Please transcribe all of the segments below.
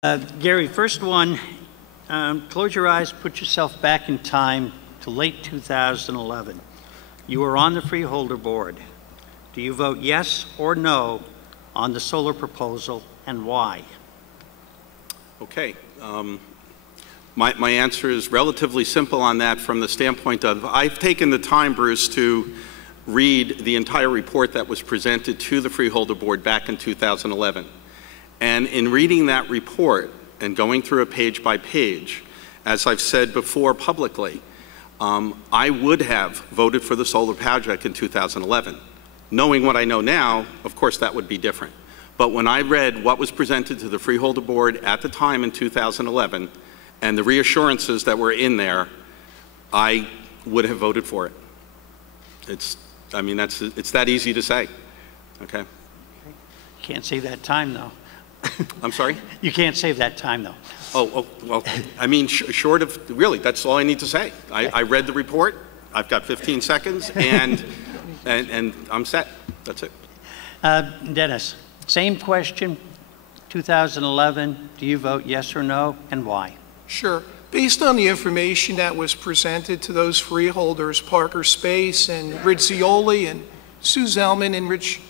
Gary, first one, close your eyes, put yourself back in time to late 2011. You were on the Freeholder board. Do you vote yes or no on the solar proposal, and why? Okay. My answer is relatively simple on that from the standpoint of I've taken the time, Bruce, to read the entire report that was presented to the Freeholder board back in 2011. And in reading that report and going through it page by page, as I've said before publicly, I would have voted for the solar project in 2011. Knowing what I know now, of course that would be different. But when I read what was presented to the Freeholder board at the time in 2011 and the reassurances that were in there, I would have voted for it. It's that easy to say, okay? Can't save that time, though. I'm sorry? You can't save that time, though. Oh well, I mean, short of, really, that's all I need to say. I read the report, I've got 15 seconds, and I'm set. That's it. Dennis, same question, 2011, do you vote yes or no, and why? Sure. Based on the information that was presented to those freeholders, Parker Space and Rich Zioli and Sue Zellman and Rich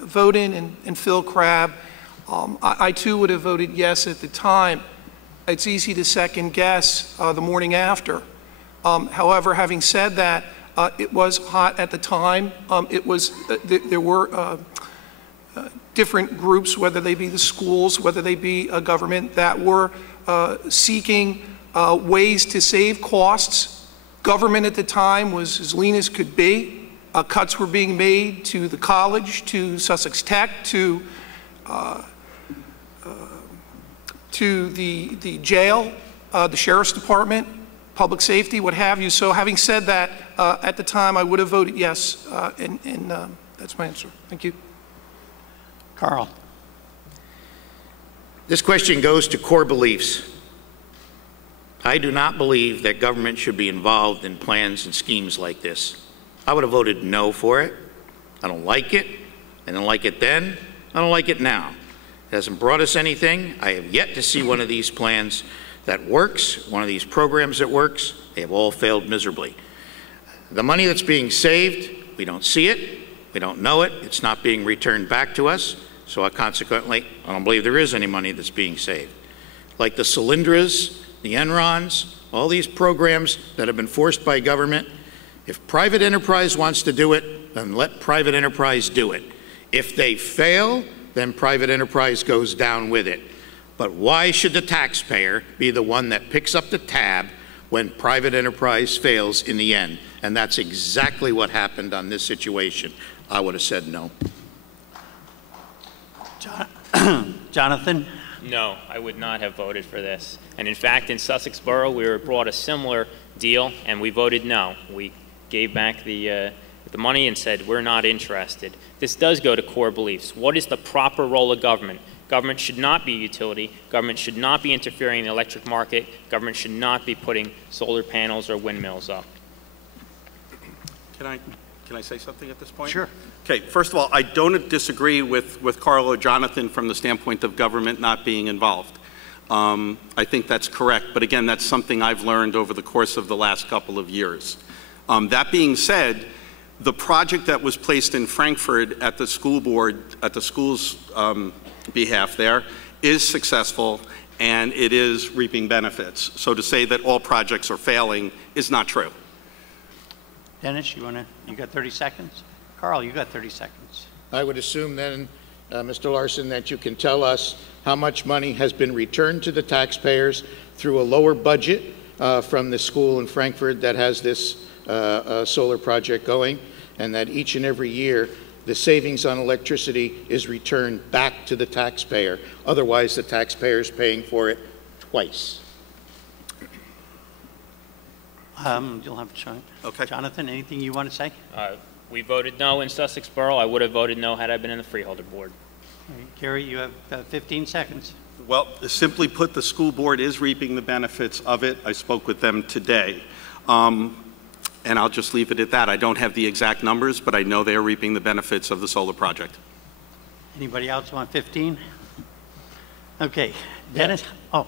Voden and Phil Crabb, I too would have voted yes at the time. It's easy to second guess the morning after. However, having said that, it was hot at the time. There were different groups, whether they be the schools, whether they be a government, that were seeking ways to save costs. Government at the time was as lean as could be. Cuts were being made to the college, to Sussex Tech, to the jail, the sheriff's department, public safety, what have you. So having said that, at the time I would have voted yes, and that's my answer. Thank you. Carl. This question goes to core beliefs. I do not believe that government should be involved in plans and schemes like this. I would have voted no for it. I don't like it. I didn't like it then. I don't like it now. It hasn't brought us anything. I have yet to see one of these plans that works, one of these programs that works. They have all failed miserably. The money that's being saved, we don't see it. We don't know it. It's not being returned back to us. So consequently, I don't believe there is any money that's being saved. Like the Cylindras, the Enrons, all these programs that have been forced by government, if private enterprise wants to do it, then let private enterprise do it. If they fail, then private enterprise goes down with it. But why should the taxpayer be the one that picks up the tab when private enterprise fails in the end? And that's exactly what happened on this situation. I would have said no. Jonathan? No, I would not have voted for this. And in fact, in Sussex Borough, we were brought a similar deal, and we voted no. We gave back the money and said, we're not interested. This does go to core beliefs. What is the proper role of government? Government should not be a utility. Government should not be interfering in the electric market. Government should not be putting solar panels or windmills up. Can I say something at this point? Sure. Okay, first of all, I don't disagree with Carl or Jonathan from the standpoint of government not being involved. I think that's correct, but again, that's something I've learned over the course of the last couple of years. That being said, the project that was placed in Frankfurt at the school board, at the school's behalf there, is successful and it is reaping benefits. So to say that all projects are failing is not true. Dennis, you got 30 seconds? Carl, you got 30 seconds. I would assume then, Mr. Larson, that you can tell us how much money has been returned to the taxpayers through a lower budget from the school in Frankfurt that has this solar project going, and that each and every year the savings on electricity is returned back to the taxpayer. Otherwise, the taxpayer is paying for it twice. You'll have to join. Okay. Jonathan, anything you want to say? We voted no in Sussex Borough. I would have voted no had I been in the Freeholder board. All right, Gary, you have 15 seconds. Well, simply put, the school board is reaping the benefits of it. I spoke with them today. And I'll just leave it at that. I don't have the exact numbers, but I know they are reaping the benefits of the solar project. Anybody else want 15? Okay, Dennis? Oh,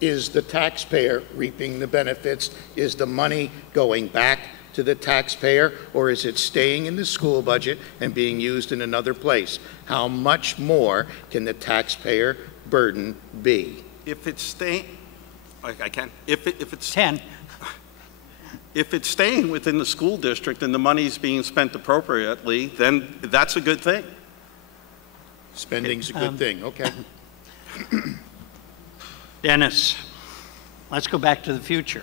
Is the taxpayer reaping the benefits? Is the money going back to the taxpayer, or is it staying in the school budget and being used in another place? How much more can the taxpayer burden be? If it's staying, I can. If it's 10. If it's staying within the school district and the money's being spent appropriately, then that's a good thing. Spending's a good thing, okay. Dennis, let's go back to the future.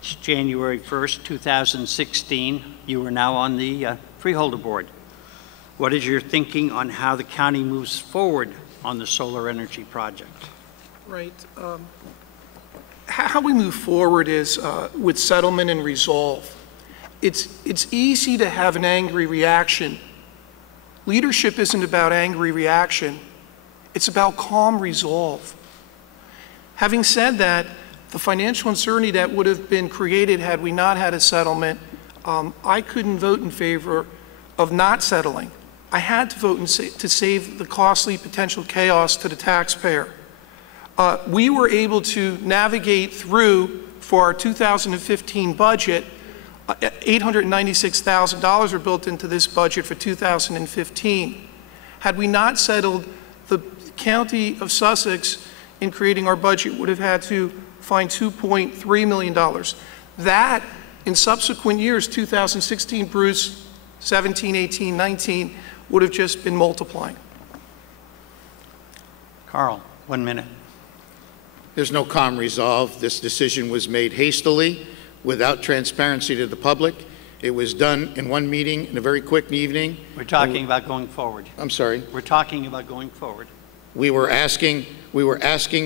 It's January 1st, 2016. You are now on the Freeholder Board. What is your thinking on how the county moves forward on the solar energy project? Right. How we move forward is with settlement and resolve. It's easy to have an angry reaction. Leadership isn't about angry reaction. It's about calm resolve. Having said that, the financial uncertainty that would have been created had we not had a settlement, I couldn't vote in favor of not settling. I had to vote to save the costly potential chaos to the taxpayer. We were able to navigate through, for our 2015 budget, $896,000 were built into this budget for 2015. Had we not settled, the County of Sussex, in creating our budget, would have had to find $2.3 million. That, in subsequent years, 2016, Bruce, 17, 18, 19, would have just been multiplying. Carl, 1 minute. There's no calm resolve. This decision was made hastily, without transparency to the public. It was done in one meeting in a very quick evening. We're talking about going forward. I'm sorry. We're talking about going forward. We were asking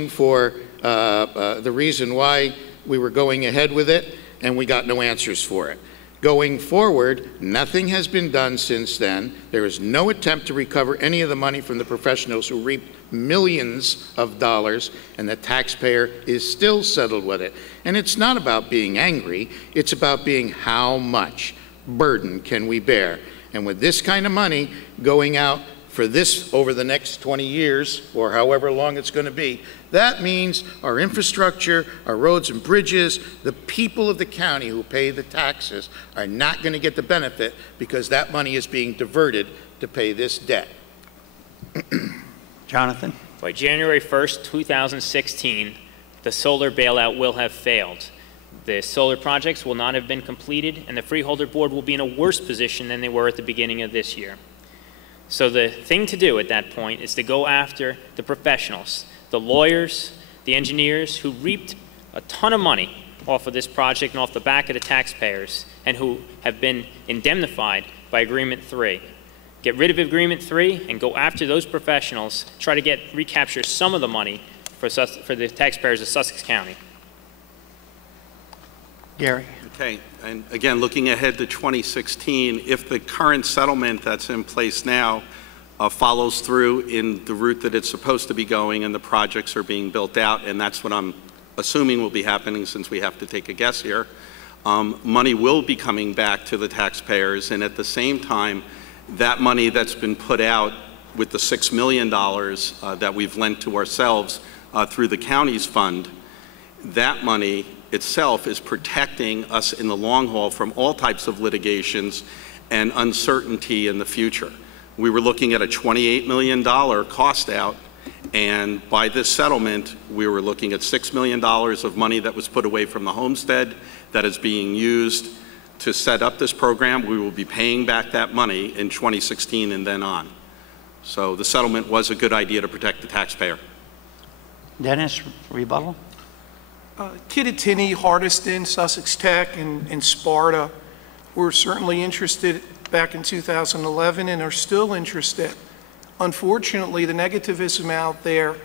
for the reason why we were going ahead with it, and we got no answers for it. Going forward, nothing has been done since then. There is no attempt to recover any of the money from the professionals who reaped millions of dollars, and the taxpayer is still settled with it. And it's not about being angry, it's about being how much burden can we bear. And with this kind of money going out for this over the next 20 years, or however long it's going to be, that means our infrastructure, our roads and bridges, the people of the county who pay the taxes are not going to get the benefit because that money is being diverted to pay this debt. Jonathan? By January 1st, 2016, the solar bailout will have failed. The solar projects will not have been completed, and the Freeholder Board will be in a worse position than they were at the beginning of this year. So the thing to do at that point is to go after the professionals, the lawyers, the engineers who reaped a ton of money off of this project and off the back of the taxpayers, and who have been indemnified by Agreement 3. Get rid of Agreement 3 and go after those professionals, try to recapture some of the money for the taxpayers of Sussex County. Gary? Okay, and again, looking ahead to 2016, if the current settlement that's in place now follows through in the route that it's supposed to be going and the projects are being built out, and that's what I'm assuming will be happening since we have to take a guess here, money will be coming back to the taxpayers, and at the same time, that money that's been put out with the $6 million that we've lent to ourselves through the county's fund, that money itself is protecting us in the long haul from all types of litigations and uncertainty in the future. We were looking at a $28 million cost out, and by this settlement, we were looking at $6 million of money that was put away from the homestead that is being used to set up this program. We will be paying back that money in 2016 and then on. So the settlement was a good idea to protect the taxpayer. Dennis, rebuttal? Kittatinny, Hardiston, Sussex Tech, and Sparta were certainly interested back in 2011 and are still interested. Unfortunately, the negativism out there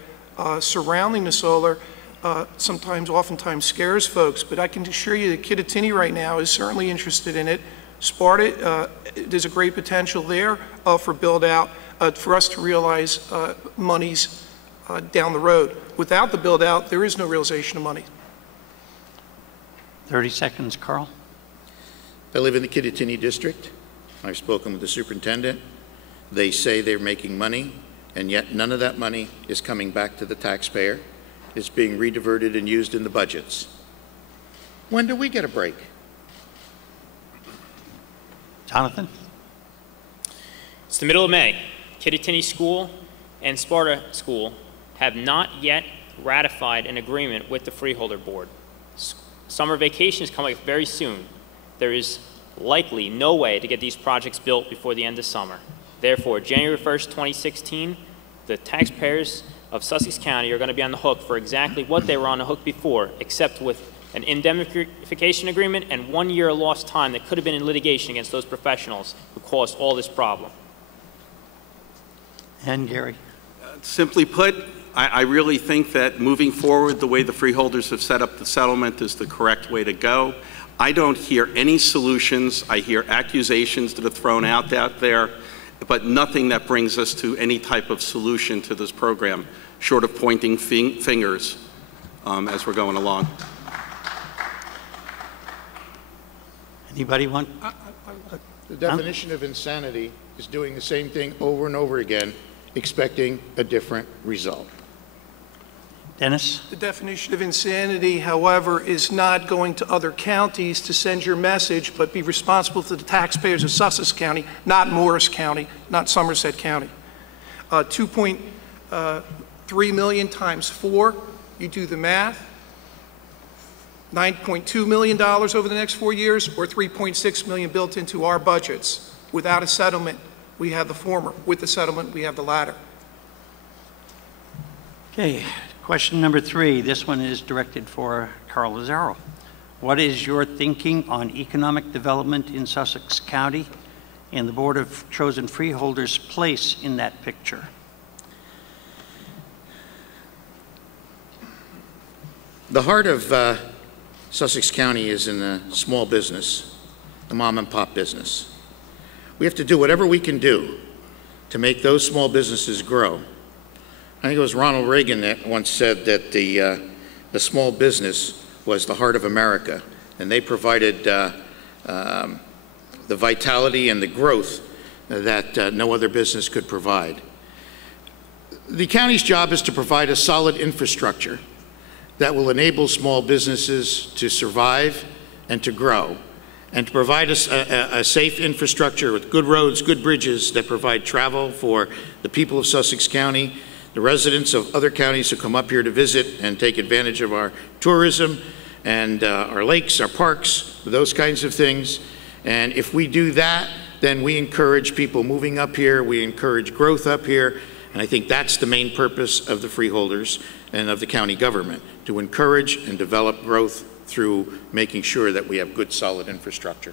surrounding the solar oftentimes scares folks, but I can assure you that Kittatinny right now is certainly interested in it. Sparta, there's a great potential there for build out, for us to realize monies down the road. Without the build out, there is no realization of money. 30 seconds, Carl. I live in the Kittatinny district. I've spoken with the superintendent. They say they're making money. and yet none of that money is coming back to the taxpayer. It's being rediverted and used in the budgets. When do we get a break? Jonathan? It's the middle of May. Kittatinny School and Sparta School have not yet ratified an agreement with the Freeholder Board. Summer vacation is coming up very soon. There is likely no way to get these projects built before the end of summer. Therefore, January 1st, 2016, the taxpayers of Sussex County are going to be on the hook for exactly what they were on the hook before, except with an indemnification agreement and 1 year of lost time that could have been in litigation against those professionals who caused all this problem. And Gary? Simply put, I really think that moving forward the way the freeholders have set up the settlement is the correct way to go. I don't hear any solutions. I hear accusations that are thrown out there, but nothing that brings us to any type of solution to this program, short of pointing fingers as we're going along. Anybody want? The definition of insanity is doing the same thing over and over again, expecting a different result. Dennis? The definition of insanity, however, is not going to other counties to send your message, but be responsible to the taxpayers of Sussex County, not Morris County, not Somerset County. 2.3 million times 4, you do the math, $9.2 million over the next 4 years, or $3.6 million built into our budgets. Without a settlement, we have the former. With the settlement, we have the latter. Okay, question number 3. This one is directed for Carl Lazzaro. What is your thinking on economic development in Sussex County and the Board of Chosen Freeholders' place in that picture? The heart of Sussex County is in the small business, the mom and pop business. We have to do whatever we can do to make those small businesses grow. I think it was Ronald Reagan that once said that the small business was the heart of America, and they provided the vitality and the growth that no other business could provide. The county's job is to provide a solid infrastructure that will enable small businesses to survive and to grow, and to provide us a safe infrastructure with good roads, good bridges that provide travel for the people of Sussex County, the residents of other counties who come up here to visit and take advantage of our tourism and our lakes, our parks, those kinds of things. And if we do that, then we encourage people moving up here, we encourage growth up here, and I think that's the main purpose of the freeholders and of the county government, to encourage and develop growth through making sure that we have good, solid infrastructure.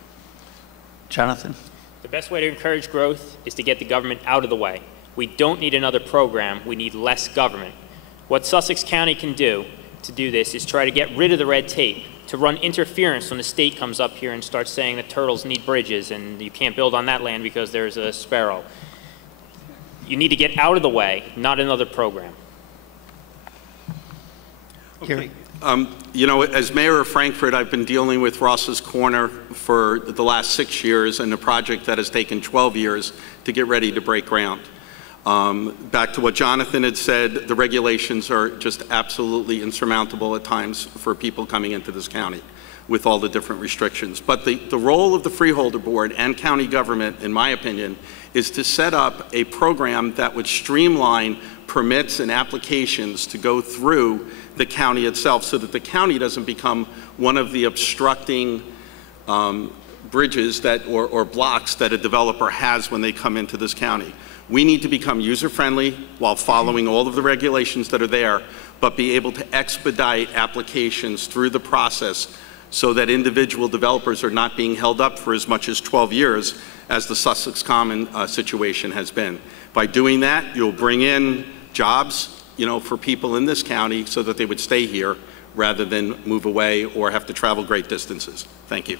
Jonathan? The best way to encourage growth is to get the government out of the way. We don't need another program, we need less government. What Sussex County can do to do this is try to get rid of the red tape, to run interference when the state comes up here and starts saying that turtles need bridges and you can't build on that land because there's a sparrow. You need to get out of the way, not another program. Okay. You know, as mayor of Frankfurt, I've been dealing with Ross's Corner for the last 6 years, and a project that has taken 12 years to get ready to break ground. Back to what Jonathan had said, the regulations are just absolutely insurmountable at times for people coming into this county with all the different restrictions. But the role of the Freeholder Board and county government, in my opinion, is to set up a program that would streamline permits and applications to go through the county itself, so that the county doesn't become one of the obstructing bridges that, or blocks that a developer has when they come into this county. We need to become user-friendly while following all of the regulations that are there, but be able to expedite applications through the process so that individual developers are not being held up for as much as 12 years as the Sussex Common situation has been. By doing that, you'll bring in jobs, you know, for people in this county so that they would stay here rather than move away or have to travel great distances. Thank you.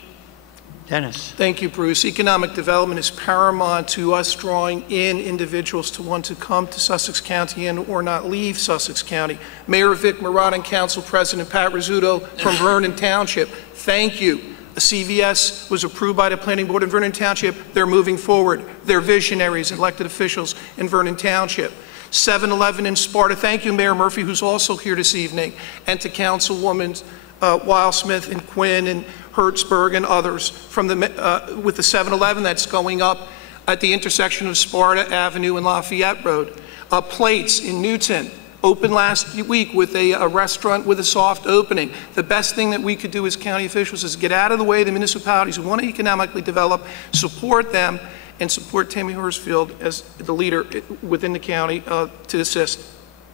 Dennis? Thank you, Bruce. Economic development is paramount to us drawing in individuals to want to come to Sussex County and or not leave Sussex County. Mayor Vic Murad and Council President Pat Rizzuto from Vernon Township, thank you. The CVS was approved by the Planning Board in Vernon Township. They're moving forward. They're visionaries, elected officials in Vernon Township. 7-Eleven in Sparta. Thank you, Mayor Murphy, who's also here this evening, and to Councilwoman Wildsmith and Quinn and Hertzberg and others from with the 7-Eleven that's going up at the intersection of Sparta Avenue and Lafayette Road. Plates in Newton opened last week with a restaurant with a soft opening. The best thing that we could do as county officials is get out of the way of the municipalities who want to economically develop, support them, and support Tammy Horsfield as the leader within the county to assist.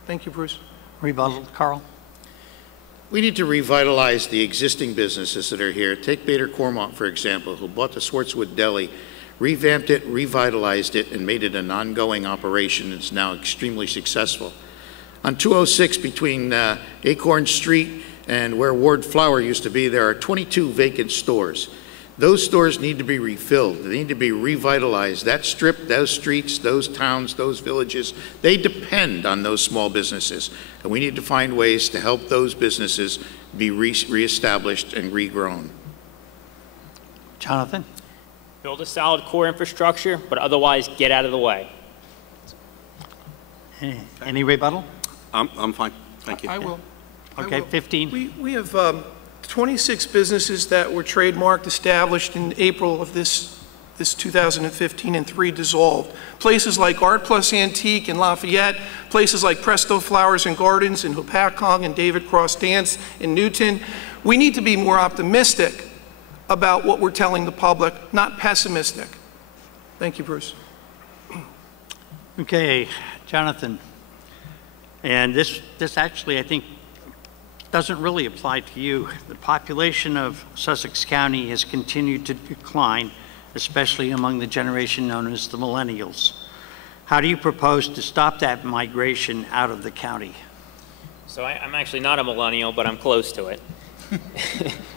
Thank you, Bruce. Rebuttal, Carl. We need to revitalize the existing businesses that are here. Take Bader Cormont, for example, who bought the Swartzwood Deli, revamped it, revitalized it, and made it an ongoing operation. It's now extremely successful. On 206 between Acorn Street and where Ward Flower used to be, there are 22 vacant stores. Those stores need to be refilled. They need to be revitalized. That strip, those streets, those towns, those villages, they depend on those small businesses. And we need to find ways to help those businesses be reestablished and regrown. Jonathan. Build a solid core infrastructure, but otherwise get out of the way. Any rebuttal? I'm fine. Thank you. I will. Okay, 15. We have 26 businesses that were trademarked, established in April of this 2015, and 3 dissolved. Places like Art Plus Antique in Lafayette, places like Presto Flowers and Gardens in Hopatcong and David Cross Dance in Newton. We need to be more optimistic about what we're telling the public, not pessimistic. Thank you, Bruce. Okay, Jonathan. And this actually, I think, doesn't really apply to you. The population of Sussex County has continued to decline, especially among the generation known as the millennials. How do you propose to stop that migration out of the county? So I'm actually not a millennial, but I'm close to it.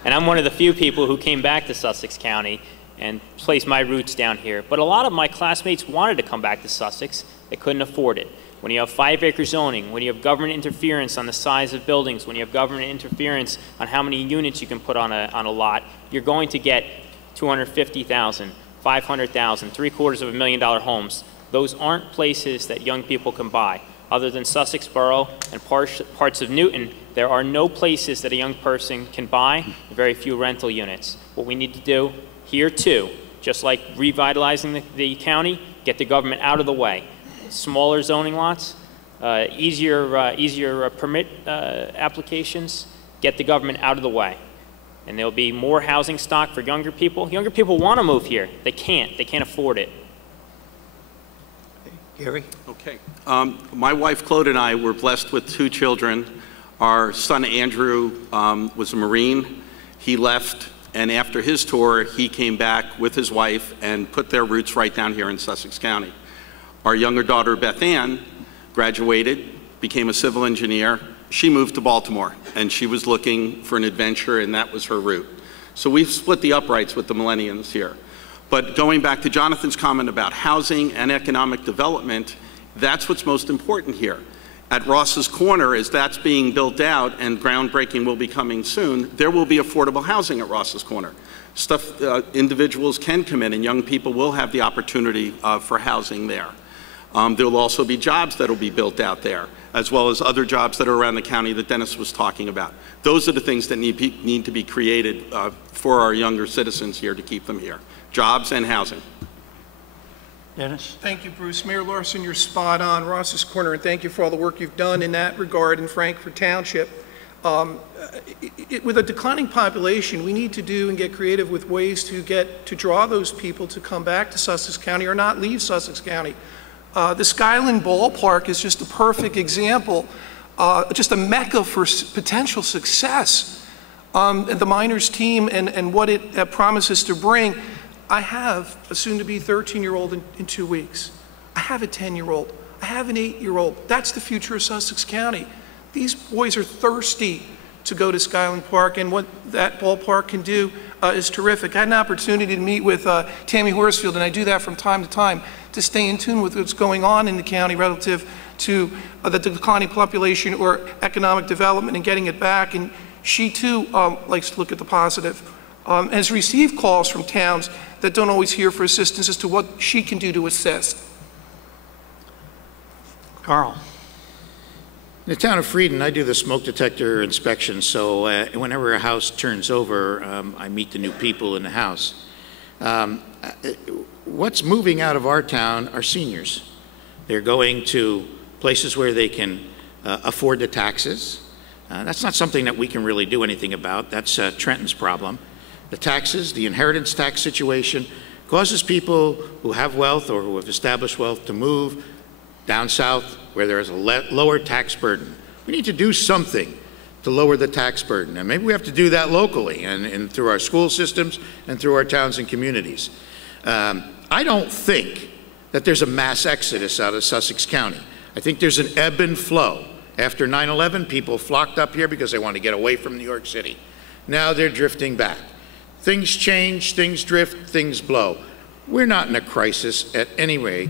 And I'm one of the few people who came back to Sussex County and placed my roots down here. But a lot of my classmates wanted to come back to Sussex. They couldn't afford it. When you have 5-acre zoning, when you have government interference on the size of buildings, when you have government interference on how many units you can put on a lot, you're going to get 250,000, 500,000, $750,000 homes. Those aren't places that young people can buy. Other than Sussex Borough and parts of Newton, there are no places that a young person can buy, very few rental units. What we need to do here too, just like revitalizing the county, get the government out of the way. Smaller zoning lots, easier permit applications, get the government out of the way. And there'll be more housing stock for younger people. Younger people want to move here. They can't afford it. Gary? Okay. My wife, Claude, and I were blessed with 2 children. Our son, Andrew, was a Marine. He left, and after his tour, he came back with his wife and put their roots right down here in Sussex County. Our younger daughter, Beth Ann, graduated, became a civil engineer. She moved to Baltimore, and she was looking for an adventure, and that was her route. So we've split the uprights with the millennials here. But going back to Jonathan's comment about housing and economic development, that's what's most important here. At Ross's Corner, as that's being built out and groundbreaking will be coming soon, there will be affordable housing at Ross's Corner. Individuals can come in, and young people will have the opportunity for housing there. There will also be jobs that will be built out there, as well as other jobs that are around the county that Dennis was talking about. Those are the things that need to be created for our younger citizens here to keep them here. Jobs and housing. Dennis? Thank you, Bruce. Mayor Larson, you're spot on. Ross's Corner, and thank you for all the work you've done in that regard in Frankfort Township. With a declining population, we need to do and get creative with ways to draw those people to come back to Sussex County or not leave Sussex County. The Skyland Ballpark is just a perfect example, just a mecca for potential success. The Miners team and what it promises to bring. I have a soon-to-be 13-year-old in 2 weeks. I have a 10-year-old. I have an 8-year-old. That's the future of Sussex County. These boys are thirsty to go to Skyland Park, and what that ballpark can do is terrific. I had an opportunity to meet with Tammy Horsfield, and I do that from time to time to stay in tune with what's going on in the county relative to the declining population or economic development and getting it back. And she too likes to look at the positive. Has received calls from towns that don't always hear for assistance as to what she can do to assist. Carl. In the town of Frieden, I do the smoke detector inspection, so whenever a house turns over, I meet the new people in the house. What's moving out of our town are seniors. They're going to places where they can afford the taxes. That's not something that we can really do anything about. That's Trenton's problem. The taxes, the inheritance tax situation, causes people who have wealth or who have established wealth to move down south where there is a lower tax burden. We need to do something to lower the tax burden. And maybe we have to do that locally and through our school systems and through our towns and communities. I don't think that there's a mass exodus out of Sussex County. I think there's an ebb and flow. After 9/11, people flocked up here because they want to get away from New York City. Now they're drifting back. Things change, things drift, things blow. We're not in a crisis at any rate.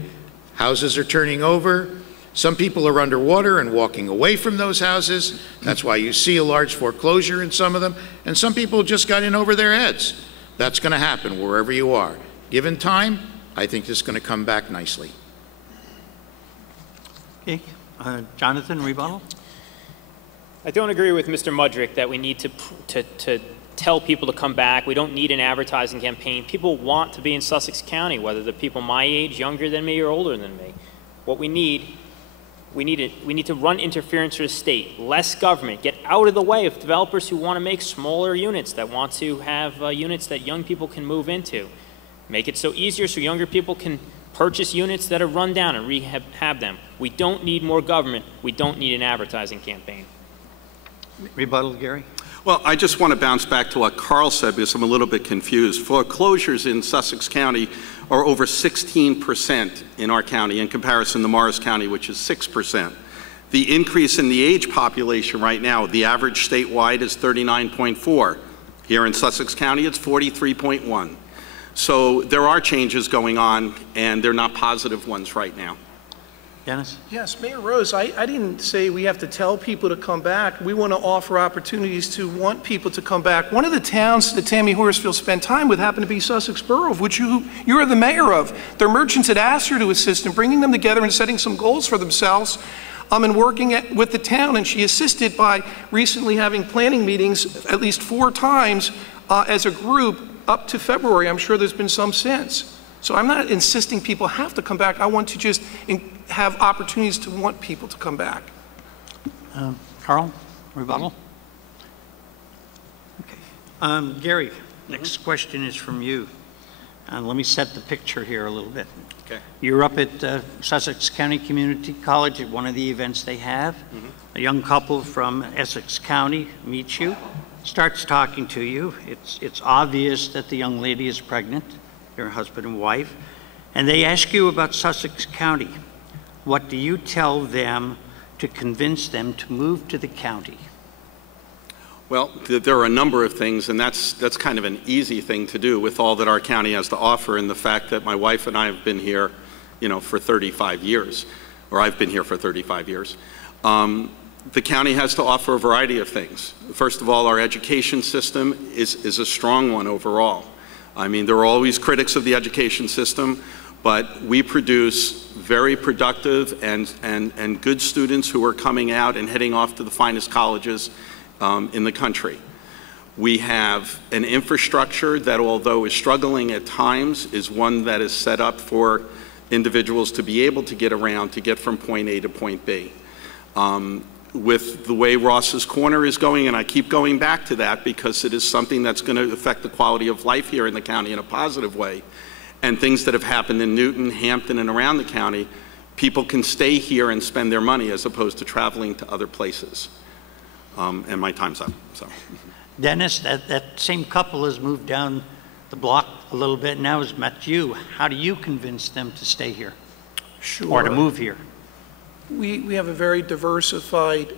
Houses are turning over. Some people are underwater and walking away from those houses. That's why you see a large foreclosure in some of them. And some people just got in over their heads. That's going to happen wherever you are. Given time, I think this is going to come back nicely. Okay. Jonathan, rebuttal? I don't agree with Mr. Mudrick that we need to tell people to come back. We don't need an advertising campaign. People want to be in Sussex County, whether they're people my age, younger than me, or older than me. What we need to run interference for the state, less government, get out of the way of developers who want to make smaller units, that want to have units that young people can move into. Make it so easier so younger people can purchase units that are run down and rehab them. We don't need more government. We don't need an advertising campaign. Rebuttal, Gary? Well, I just want to bounce back to what Carl said because I'm a little bit confused. Foreclosures in Sussex County are over 16% in our county in comparison to Morris County, which is 6%. The increase in the age population right now, the average statewide is 39.4. Here in Sussex County, it's 43.1. So there are changes going on, and they're not positive ones right now. Dennis? Yes, Mayor Rose, I didn't say we have to tell people to come back. We want to offer opportunities to want people to come back. One of the towns that Tammy Horsfield spent time with happened to be Sussex Borough, of which you're the mayor of. Their merchants had asked her to assist in bringing them together and setting some goals for themselves and working with the town, and she assisted by recently having planning meetings at least 4 times as a group up to February. I'm sure there's been some since. So I'm not insisting people have to come back. I want to just have opportunities to want people to come back. Carl, rebuttal? Okay. Gary, next question is from you. Let me set the picture here a little bit. Okay. You're up at Sussex County Community College at one of the events they have. A young couple from Essex County meets you, starts talking to you. It's obvious that the young lady is pregnant, your husband and wife, and they ask you about Sussex County. What do you tell them to convince them to move to the county? Well, there are a number of things, and that's kind of an easy thing to do with all that our county has to offer, and the fact that my wife and I have been here, for 35 years, or I've been here for 35 years. The county has to offer a variety of things. First of all, our education system is a strong one overall. I mean, there are always critics of the education system, but we produce very productive and good students who are coming out and heading off to the finest colleges in the country. We have an infrastructure that, although is struggling at times, is one that is set up for individuals to be able to get around, to get from point A to point B. With the way Ross's Corner is going, and I keep going back to that because it is something that's going to affect the quality of life here in the county in a positive way, and things that have happened in Newton, Hampton, and around the county, people can stay here and spend their money as opposed to traveling to other places. And my time's up. So. Dennis, that same couple has moved down the block a little bit, now has met you. How do you convince them to stay here? Sure. Or to move here? We have a very diversified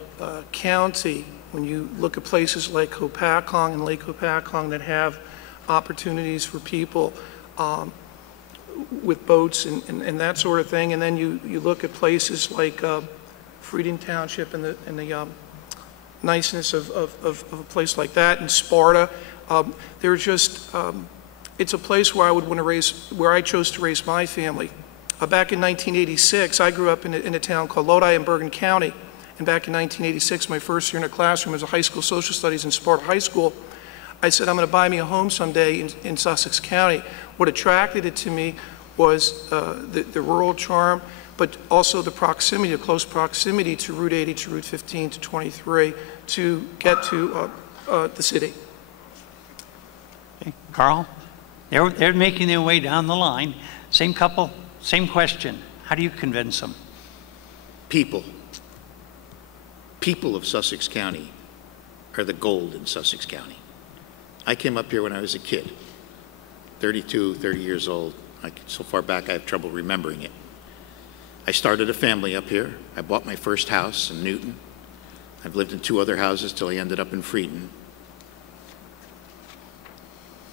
county. When you look at places like Hopatcong and Lake Hopatcong that have opportunities for people with boats and that sort of thing, and then you look at places like Frieden Township and the niceness of a place like that, and Sparta. They're just, it's a place where I would want to where I chose to raise my family. Back in 1986, I grew up in a town called Lodi in Bergen County. And back in 1986, my first year in a classroom as a high school social studies in Sparta High School, I said, I'm going to buy me a home someday in Sussex County. What attracted it to me was the rural charm, but also the proximity, the close proximity to Route 80, to Route 15, to 23, to get to the city. Okay. Carl, they're making their way down the line. Same couple, same question. How do you convince them? People of Sussex County are the gold in Sussex County. I came up here when I was a kid, 30 years old. So far back I have trouble remembering it. I started a family up here. I bought my first house in Newton. I've lived in 2 other houses till I ended up in Freedon.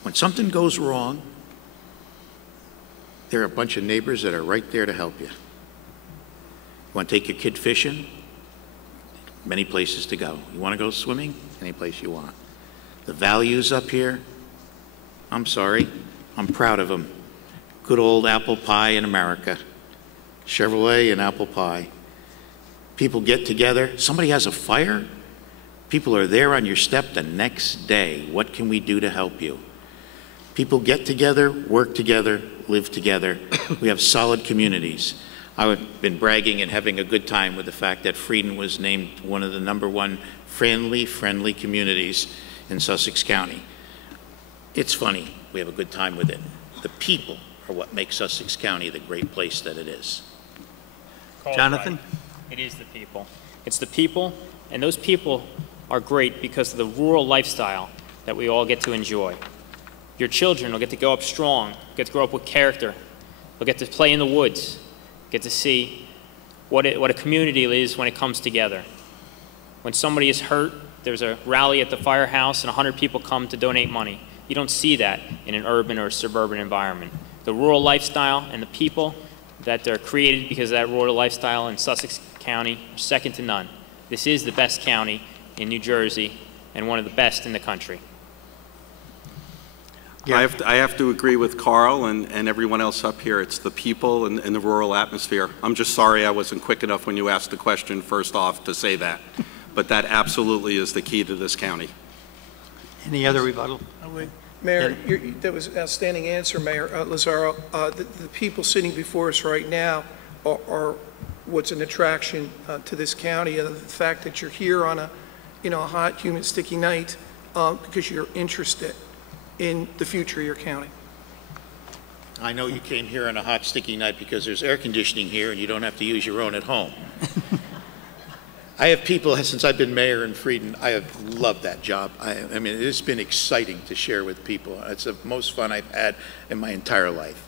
When something goes wrong, there are a bunch of neighbors that are right there to help you. You want to take your kid fishing? Many places to go. You want to go swimming? Any place you want. The values up here, I'm sorry, I'm proud of them. Good old apple pie in America. Chevrolet and apple pie. People get together. Somebody has a fire. People are there on your step the next day. What can we do to help you? People get together, work together, live together. We have solid communities. I've been bragging and having a good time with the fact that Freedon was named one of the #1 friendly communities in Sussex County. It's funny. We have a good time with it. The people are what makes Sussex County the great place that it is. Jonathan? Right. It is the people. It's the people, and those people are great because of the rural lifestyle that we all get to enjoy. Your children will get to grow up strong, get to grow up with character. They'll get to play in the woods, get to see what a community is when it comes together. When somebody is hurt, there's a rally at the firehouse and 100 people come to donate money. You don't see that in an urban or suburban environment. The rural lifestyle and the people that are created because of that rural lifestyle in Sussex County are second to none. This is the best county in New Jersey and one of the best in the country. Yeah. I have to agree with Carl and everyone else up here. It's the people and the rural atmosphere. I'm just sorry I wasn't quick enough when you asked the question first off to say that. But that absolutely is the key to this county. Any other rebuttal? Mayor, that was an outstanding answer, Mayor Lazaro. The people sitting before us right now are what's an attraction to this county. The fact that you're here on a hot, humid, sticky night because you're interested in the future of your county. I know you came here on a hot, sticky night because there's air conditioning here and you don't have to use your own at home. I have people, since I've been mayor in Freedon, I have loved that job. I mean, it's been exciting to share with people. It's the most fun I've had in my entire life.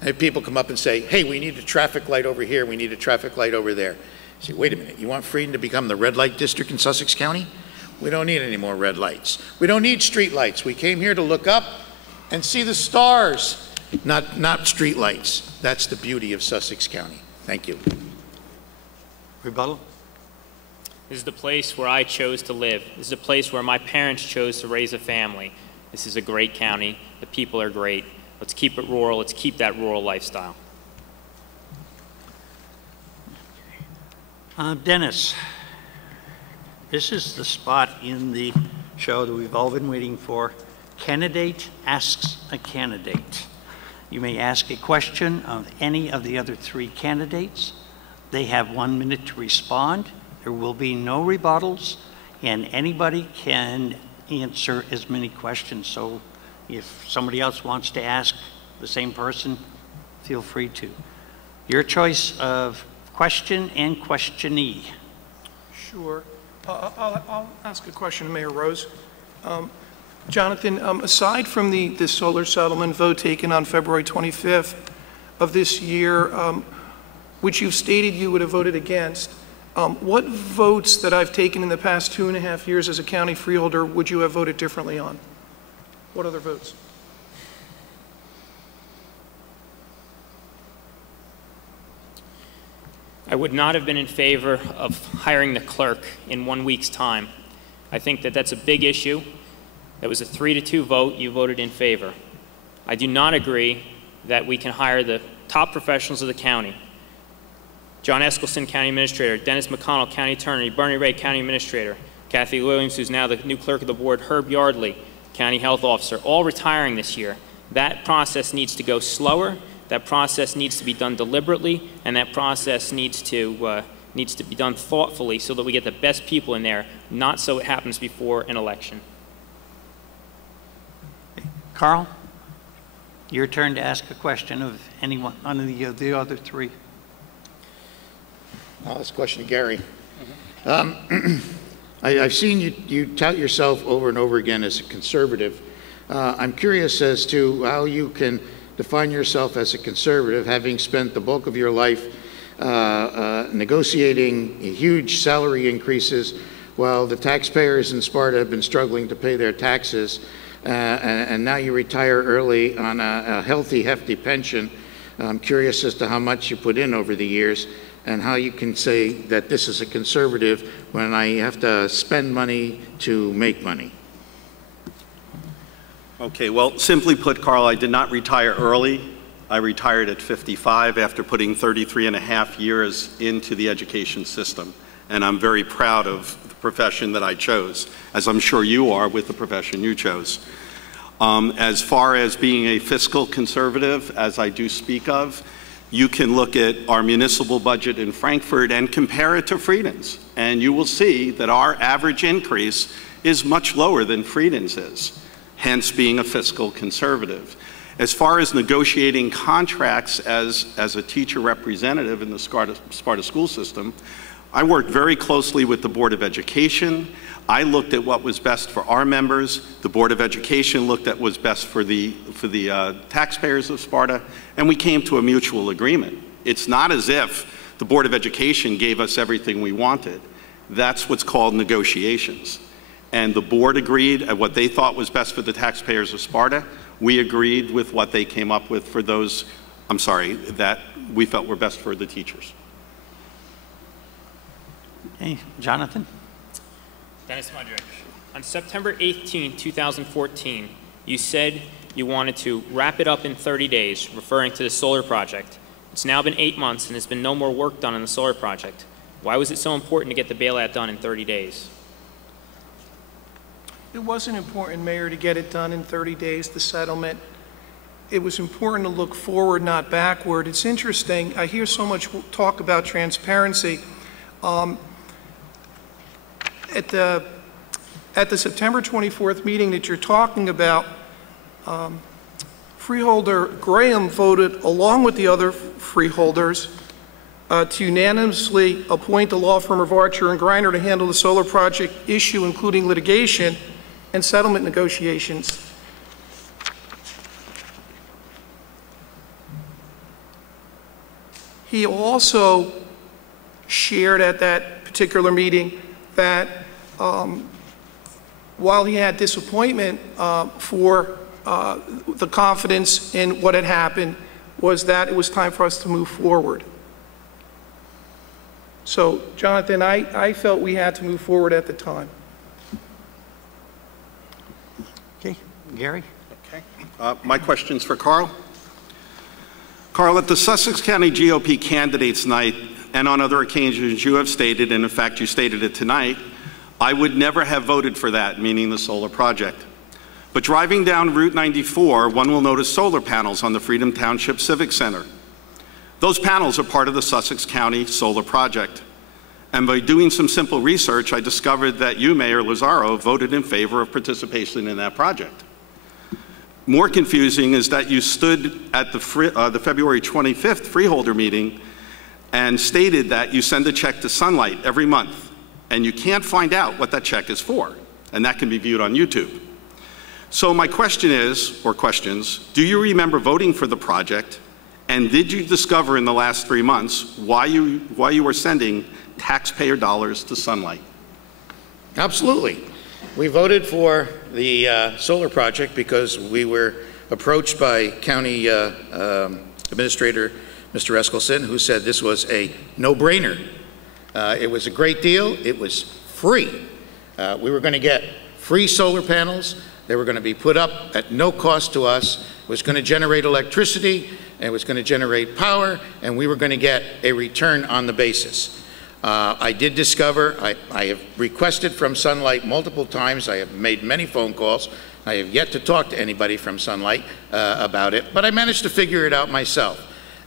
I have people come up and say, hey, we need a traffic light over here, we need a traffic light over there. I say, wait a minute, you want Freedon to become the red light district in Sussex County? We don't need any more red lights. We don't need street lights. We came here to look up and see the stars, not street lights. That's the beauty of Sussex County. Thank you. Rebuttal? This is the place where I chose to live. This is a place where my parents chose to raise a family. This is a great county. The people are great. Let's keep it rural. Let's keep that rural lifestyle. Dennis, this is the spot in the show that we've all been waiting for. Candidate asks a candidate. You may ask a question of any of the other 3 candidates. They have 1 minute to respond. There will be no rebuttals, and anybody can answer as many questions. So if somebody else wants to ask the same person, feel free to. Your choice of question and questionee. Sure. I'll ask a question to Mayor Rose. Jonathan, aside from the solar settlement vote taken on February 25th of this year, which you've stated you would have voted against, what votes that I've taken in the past 2.5 years as a county freeholder would you have voted differently on? What other votes? I would not have been in favor of hiring the clerk in 1 week's time. I think that that's a big issue. That was a 3-2 vote. You voted in favor. I do not agree that we can hire the top professionals of the county. John Eskelson, County Administrator, Dennis McConnell, County Attorney, Bernie Ray, County Administrator, Kathy Williams, who's now the new Clerk of the Board, Herb Yardley, County Health Officer, all retiring this year. That process needs to go slower, that process needs to be done deliberately, and that process needs to be done thoughtfully so that we get the best people in there, not so it happens before an election. Carl, your turn to ask a question of anyone, the other three. I'll ask a question to Gary. I've seen you tout yourself over and over again as a conservative. I'm curious as to how you can define yourself as a conservative, having spent the bulk of your life negotiating huge salary increases while the taxpayers in Sparta have been struggling to pay their taxes, and now you retire early on a healthy, hefty pension. I'm curious as to how much you put in over the years and how you can say that this is a conservative when I have to spend money to make money. Okay, well, simply put, Carl, I did not retire early. I retired at 55 after putting 33 and a half years into the education system. And I'm very proud of the profession that I chose, as I'm sure you are with the profession you chose. As far as being a fiscal conservative, as I do speak of, you can look at our municipal budget in Frankfurt and compare it to Frieden's, and you will see that our average increase is much lower than Frieden's is, hence being a fiscal conservative. As far as negotiating contracts as a teacher representative in the Sparta school system, I worked very closely with the Board of Education. I looked at what was best for our members. The Board of Education looked at what was best for the taxpayers of Sparta, and we came to a mutual agreement. It's not as if the Board of Education gave us everything we wanted. That's what's called negotiations. And the board agreed at what they thought was best for the taxpayers of Sparta. We agreed with what they came up with for those, that we felt were best for the teachers. Okay, Jonathan? Dennis Mudrick. On September 18, 2014, you said you wanted to wrap it up in 30 days, referring to the solar project. It's now been 8 months and there's been no more work done on the solar project. Why was it so important to get the bailout done in 30 days? It wasn't important, Mayor, to get it done in 30 days, the settlement. It was important to look forward, not backward. It's interesting, I hear so much talk about transparency. At the September 24th meeting that you're talking about, Freeholder Graham voted along with the other freeholders to unanimously appoint the law firm of Archer and Griner to handle the solar project issue, including litigation and settlement negotiations. He also shared at that particular meeting that while he had disappointment for the confidence in what had happened, was that it was time for us to move forward. So, Jonathan, I felt we had to move forward at the time. Okay, Gary? Okay. My question's for Carl. Carl, at the Sussex County GOP candidates night, and on other occasions you have stated, and in fact you stated it tonight, I would never have voted for that, meaning the solar project. But driving down Route 94, one will notice solar panels on the Freedom Township Civic Center. Those panels are part of the Sussex County solar project. And by doing some simple research, I discovered that you, Mayor Lazzaro, voted in favor of participation in that project. More confusing is that you stood at the February 25th Freeholder meeting and stated that you send a check to Sunlight every month, and you can't find out what that check is for, and that can be viewed on YouTube. So my question is, or questions, do you remember voting for the project, and did you discover in the last 3 months why you were sending taxpayer dollars to Sunlight? Absolutely. We voted for the solar project because we were approached by County Administrator Mr. Eskelson, who said this was a no-brainer. It was a great deal. It was free. We were going to get free solar panels. They were going to be put up at no cost to us. It was going to generate electricity, and it was going to generate power, and we were going to get a return on the basis. I did discover, I have requested from Sunlight multiple times, I have made many phone calls, I have yet to talk to anybody from Sunlight about it, but I managed to figure it out myself.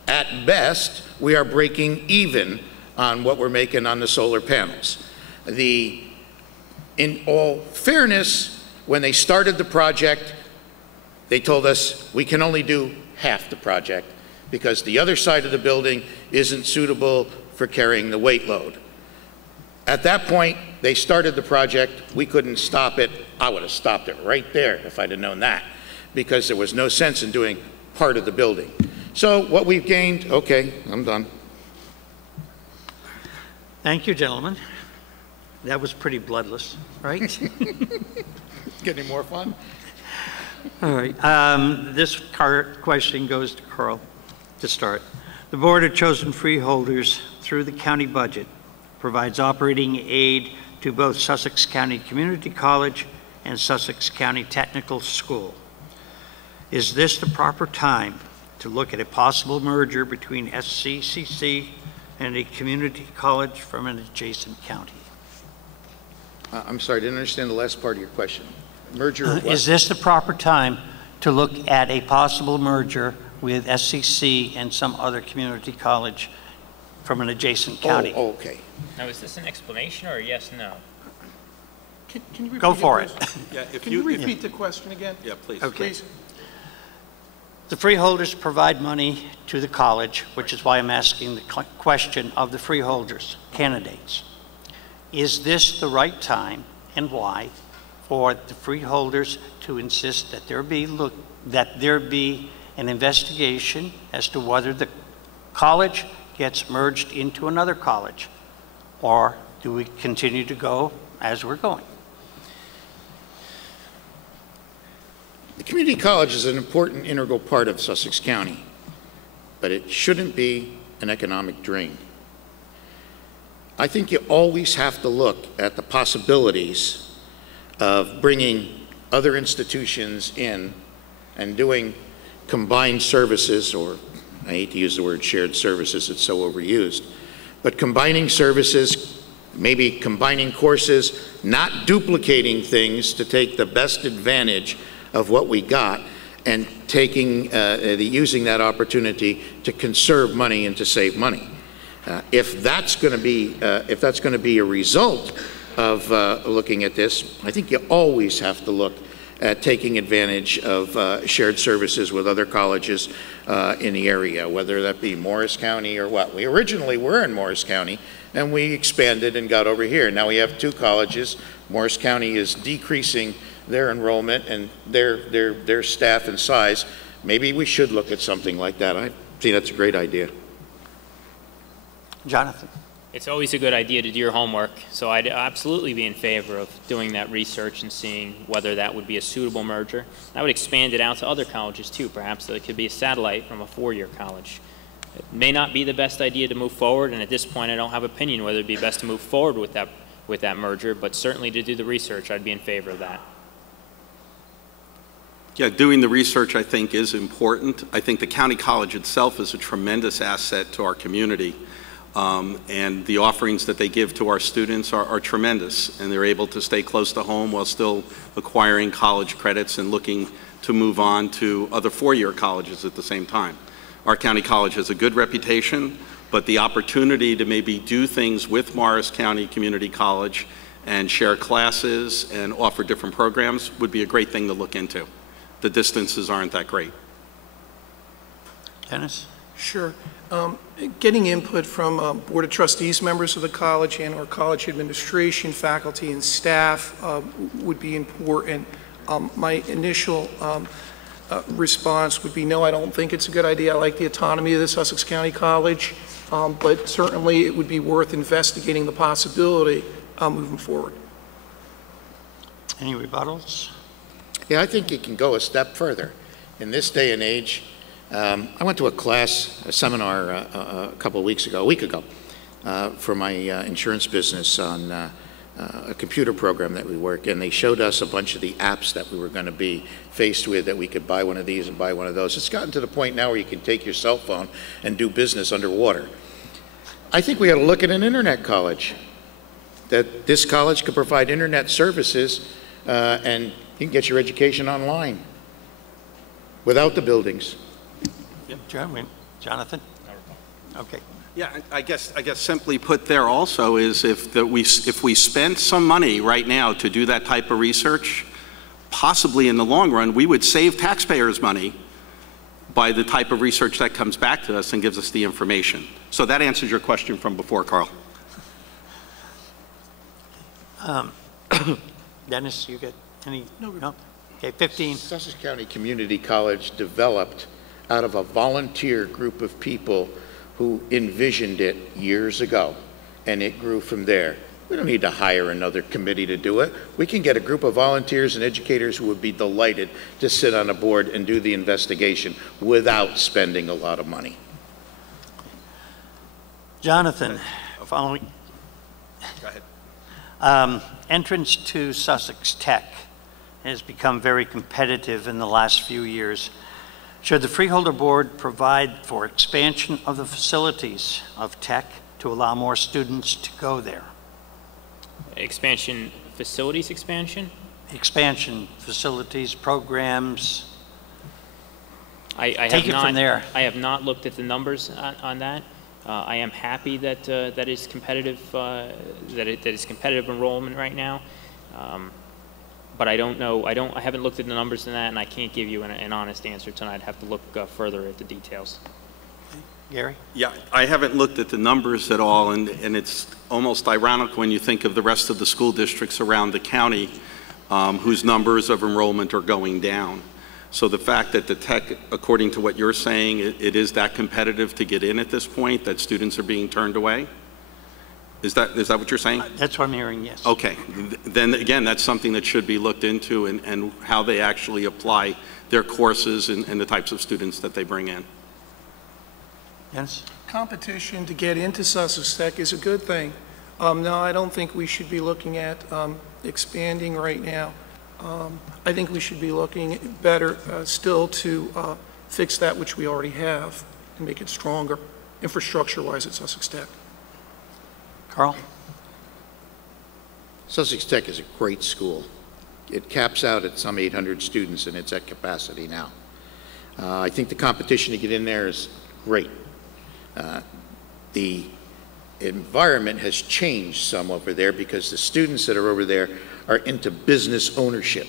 At best, we are breaking even on what we're making on the solar panels. In all fairness, when they started the project, they told us we can only do half the project because the other side of the building isn't suitable for carrying the weight load. At that point, they started the project. We couldn't stop it. I would have stopped it right there if I'd have known that, because there was no sense in doing part of the building. So what we've gained, okay, I'm done. Thank you, gentlemen. That was pretty bloodless, right? Getting more fun? All right. This question goes to Carl to start. The board of chosen freeholders through the county budget provides operating aid to both Sussex County Community College and Sussex County Technical School. Is this the proper time to look at a possible merger between SCCC and a community college from an adjacent county? I'm sorry, I didn't understand the last part of your question. Merger of what? Is this the proper time to look at a possible merger with SCC and some other community college from an adjacent county? Oh, okay. Now, is this an explanation or a yes, no? Can you repeat Go your for it. question? Yeah, if Can you repeat the question again? Yeah, please. Okay. Please. The freeholders provide money to the college, which is why I'm asking the question of the freeholders, candidates. Is this the right time and why for the freeholders to insist that there be an investigation as to whether the college gets merged into another college, or do we continue to go as we're going? The community college is an important integral part of Sussex County, but it shouldn't be an economic drain. I think you always have to look at the possibilities of bringing other institutions in and doing combined services, or I hate to use the word shared services, it's so overused, but combining services, maybe combining courses, not duplicating things to take the best advantage of what we got, and using that opportunity to conserve money and to save money. If that's going to be a result of looking at this, I think you always have to look at taking advantage of shared services with other colleges in the area, whether that be Morris County or what. We originally were in Morris County, and we expanded and got over here. Now we have two colleges. Morris County is decreasing their enrollment and their staff and size. Maybe we should look at something like that. I think that's a great idea. Jonathan? It's always a good idea to do your homework, so I'd absolutely be in favor of doing that research and seeing whether that would be a suitable merger. I would expand it out to other colleges too. Perhaps it could be a satellite from a four-year college. It may not be the best idea to move forward, and at this point I don't have opinion whether it'd be best to move forward with that merger, but certainly to do the research, I'd be in favor of that. Yeah, doing the research, I think, is important. I think the county college itself is a tremendous asset to our community, and the offerings that they give to our students are tremendous, and they're able to stay close to home while still acquiring college credits and looking to move on to other four-year colleges at the same time. Our county college has a good reputation, but the opportunity to maybe do things with Morris County Community College and share classes and offer different programs would be a great thing to look into. The distances aren't that great. Dennis? Sure. Getting input from Board of Trustees members of the college and our college administration, faculty, and staff would be important. My initial response would be no, I don't think it's a good idea. I like the autonomy of the Sussex County College, but certainly it would be worth investigating the possibility moving forward. Any rebuttals? Yeah, I think you can go a step further. In this day and age, I went to a seminar a week ago, for my insurance business on a computer program that we work in. They showed us a bunch of the apps that we were going to be faced with, that we could buy one of these and buy one of those. It's gotten to the point now where you can take your cell phone and do business underwater. I think we ought to look at an internet college, that this college could provide internet services and you can get your education online without the buildings. Yep, Jonathan? Okay. Yeah, I guess simply put there also is if we spent some money right now to do that type of research, possibly in the long run, we would save taxpayers money by the type of research that comes back to us and gives us the information. So that answers your question from before, Carl. Dennis, you get any? No? Okay, 15. Sussex County Community College developed out of a volunteer group of people who envisioned it years ago, and it grew from there. We don't need to hire another committee to do it. We can get a group of volunteers and educators who would be delighted to sit on a board and do the investigation without spending a lot of money. Jonathan, following. Go ahead. Entrance to Sussex Tech has become very competitive in the last few years. Should the Freeholder Board provide for expansion of the facilities of Tech to allow more students to go there? Expansion, facilities expansion? Expansion, facilities, programs. Take it from there. I have not looked at the numbers on that. I am happy that that is competitive. That is competitive enrollment right now. But I don't know. I haven't looked at the numbers in that, and I can't give you an honest answer tonight. I'd have to look further at the details. Okay. Gary? Yeah, I haven't looked at the numbers at all, and it's almost ironic when you think of the rest of the school districts around the county whose numbers of enrollment are going down. So the fact that the Tech, according to what you're saying, it is that competitive to get in at this point, that students are being turned away? Is that what you're saying? That's what I'm hearing, yes. Okay. Then again, that's something that should be looked into and how they actually apply their courses and the types of students that they bring in. Yes? Competition to get into Sussex Tech is a good thing. No, I don't think we should be looking at expanding right now. I think we should be looking better still to fix that which we already have and make it stronger, infrastructure-wise at Sussex Tech. Carl? Sussex Tech is a great school. It caps out at some 800 students, and it's at capacity now. I think the competition to get in there is great. The environment has changed some over there because the students that are over there are into business ownership.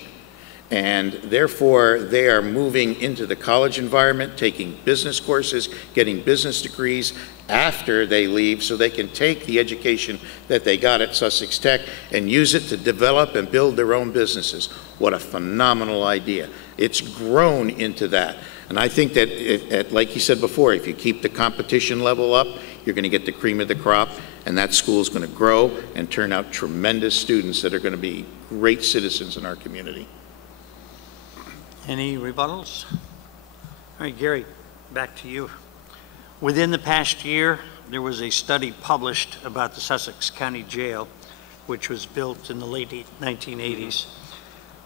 And therefore, they are moving into the college environment, taking business courses, getting business degrees after they leave so they can take the education that they got at Sussex Tech and use it to develop and build their own businesses. What a phenomenal idea. It's grown into that. And I think that, like you said before, if you keep the competition level up, you're going to get the cream of the crop, and that school is going to grow and turn out tremendous students that are going to be great citizens in our community. Any rebuttals? All right, Gary, back to you. Within the past year, there was a study published about the Sussex County Jail, which was built in the late 1980s.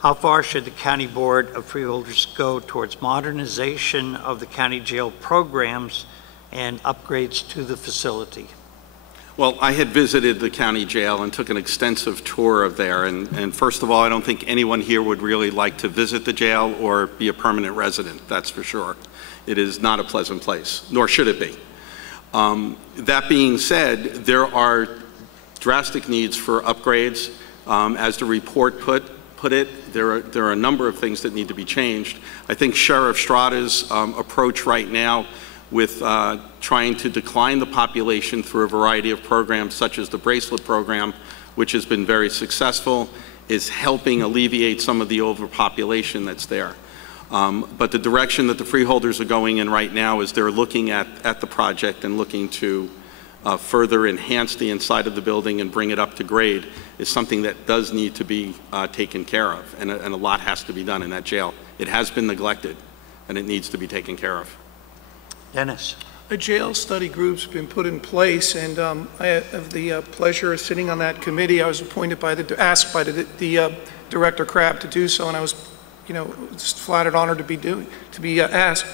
How far should the County Board of Freeholders go towards modernization of the county jail programs and upgrades to the facility? Well, I had visited the county jail and took an extensive tour of there. And first of all, I don't think anyone here would really like to visit the jail or be a permanent resident, that's for sure. It is not a pleasant place, nor should it be. That being said, there are drastic needs for upgrades. As the report put it, there are a number of things that need to be changed. I think Sheriff Strada's approach right now with trying to decline the population through a variety of programs such as the bracelet program, which has been very successful, is helping alleviate some of the overpopulation that's there. But the direction that the freeholders are going in right now is they're looking at the project and looking to further enhance the inside of the building and bring it up to grade is something that does need to be taken care of, and a lot has to be done in that jail. It has been neglected, and it needs to be taken care of. Dennis? A jail study group's been put in place, and I have the pleasure of sitting on that committee. I was appointed asked by the Director Crabb to do so, and I was, just flattered honored to be asked.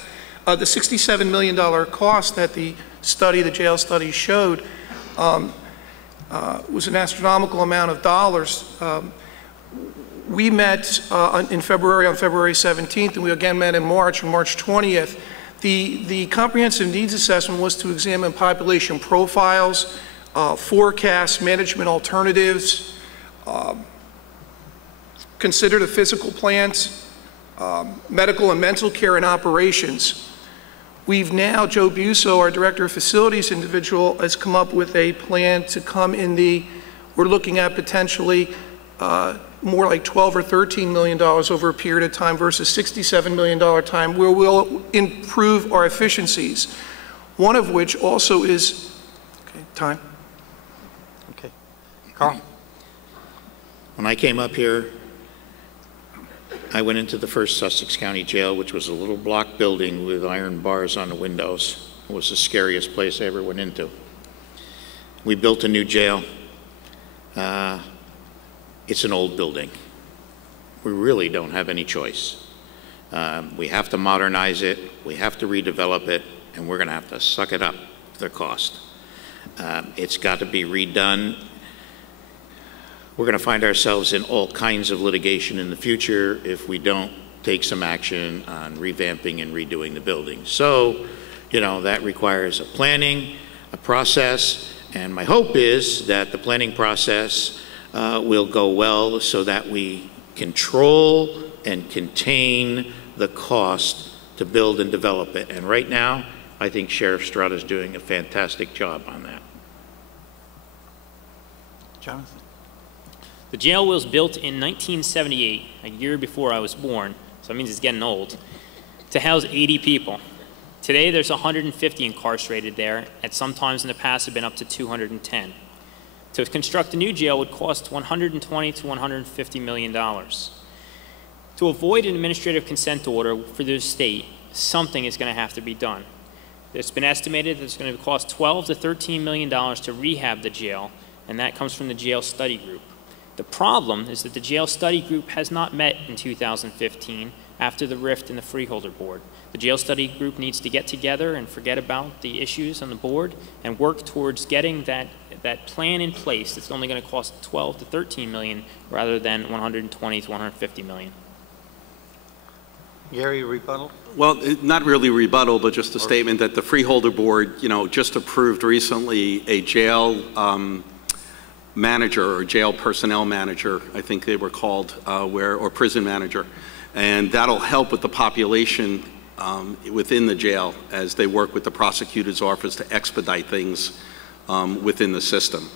The $67 million cost that the jail study showed was an astronomical amount of dollars. We met on February 17th, and we again met in March, on March 20th. The comprehensive needs assessment was to examine population profiles, forecasts, management alternatives, consider the physical plants, medical and mental care, and operations. We've now, Joe Busso, our Director of Facilities individual, has come up with a plan to come we're looking at potentially more like $12 or $13 million over a period of time versus $67 million time, where we'll improve our efficiencies. One of which also is, time. Okay. Carl? When I came up here, I went into the first Sussex County Jail, which was a little block building with iron bars on the windows. It was the scariest place I ever went into. We built a new jail. It's an old building. We really don't have any choice. We have to modernize it, we have to redevelop it, and we're going to have to suck it up for the cost. It's got to be redone. We're going to find ourselves in all kinds of litigation in the future if we don't take some action on revamping and redoing the building. So, that requires a planning, a process, and my hope is that the planning process will go well so that we control and contain the cost to build and develop it. And right now, I think Sheriff Stroud is doing a fantastic job on that. Jonathan? The jail was built in 1978, a year before I was born, so that means it's getting old, to house 80 people. Today, there's 150 incarcerated there, and sometimes in the past have been up to 210. To construct a new jail would cost $120 to $150 million. To avoid an administrative consent order for the state, something is going to have to be done. It's been estimated that it's going to cost $12 to $13 million to rehab the jail, and that comes from the jail study group. The problem is that the jail study group has not met in 2015 after the rift in the Freeholder board. The jail study group needs to get together and forget about the issues on the board and work towards getting that plan in place that's only going to cost $12 to $13 million rather than $120 to $150 million. Gary, rebuttal? Well, not really rebuttal, but just a statement that the Freeholder board, just approved recently a jail manager or jail personnel manager, I think they were called, or prison manager. And that'll help with the population within the jail as they work with the prosecutor's office to expedite things within the system.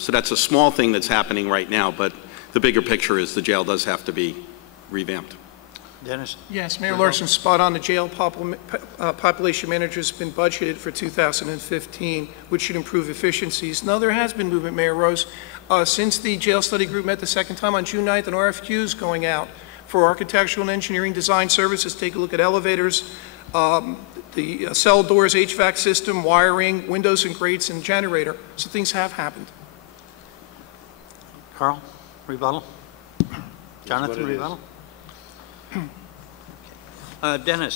So that's a small thing that's happening right now, but the bigger picture is the jail does have to be revamped. Dennis? Yes, Mayor Larson, spot on. The jail population manager has been budgeted for 2015, which should improve efficiencies. No, there has been movement, Mayor Rose. Since the jail study group met the second time on June 9th, an RFQ is going out for architectural and engineering design services. Take a look at elevators, the cell doors, HVAC system, wiring, windows and grates, and generator. So things have happened. Carl, rebuttal? Jonathan, rebuttal? Dennis?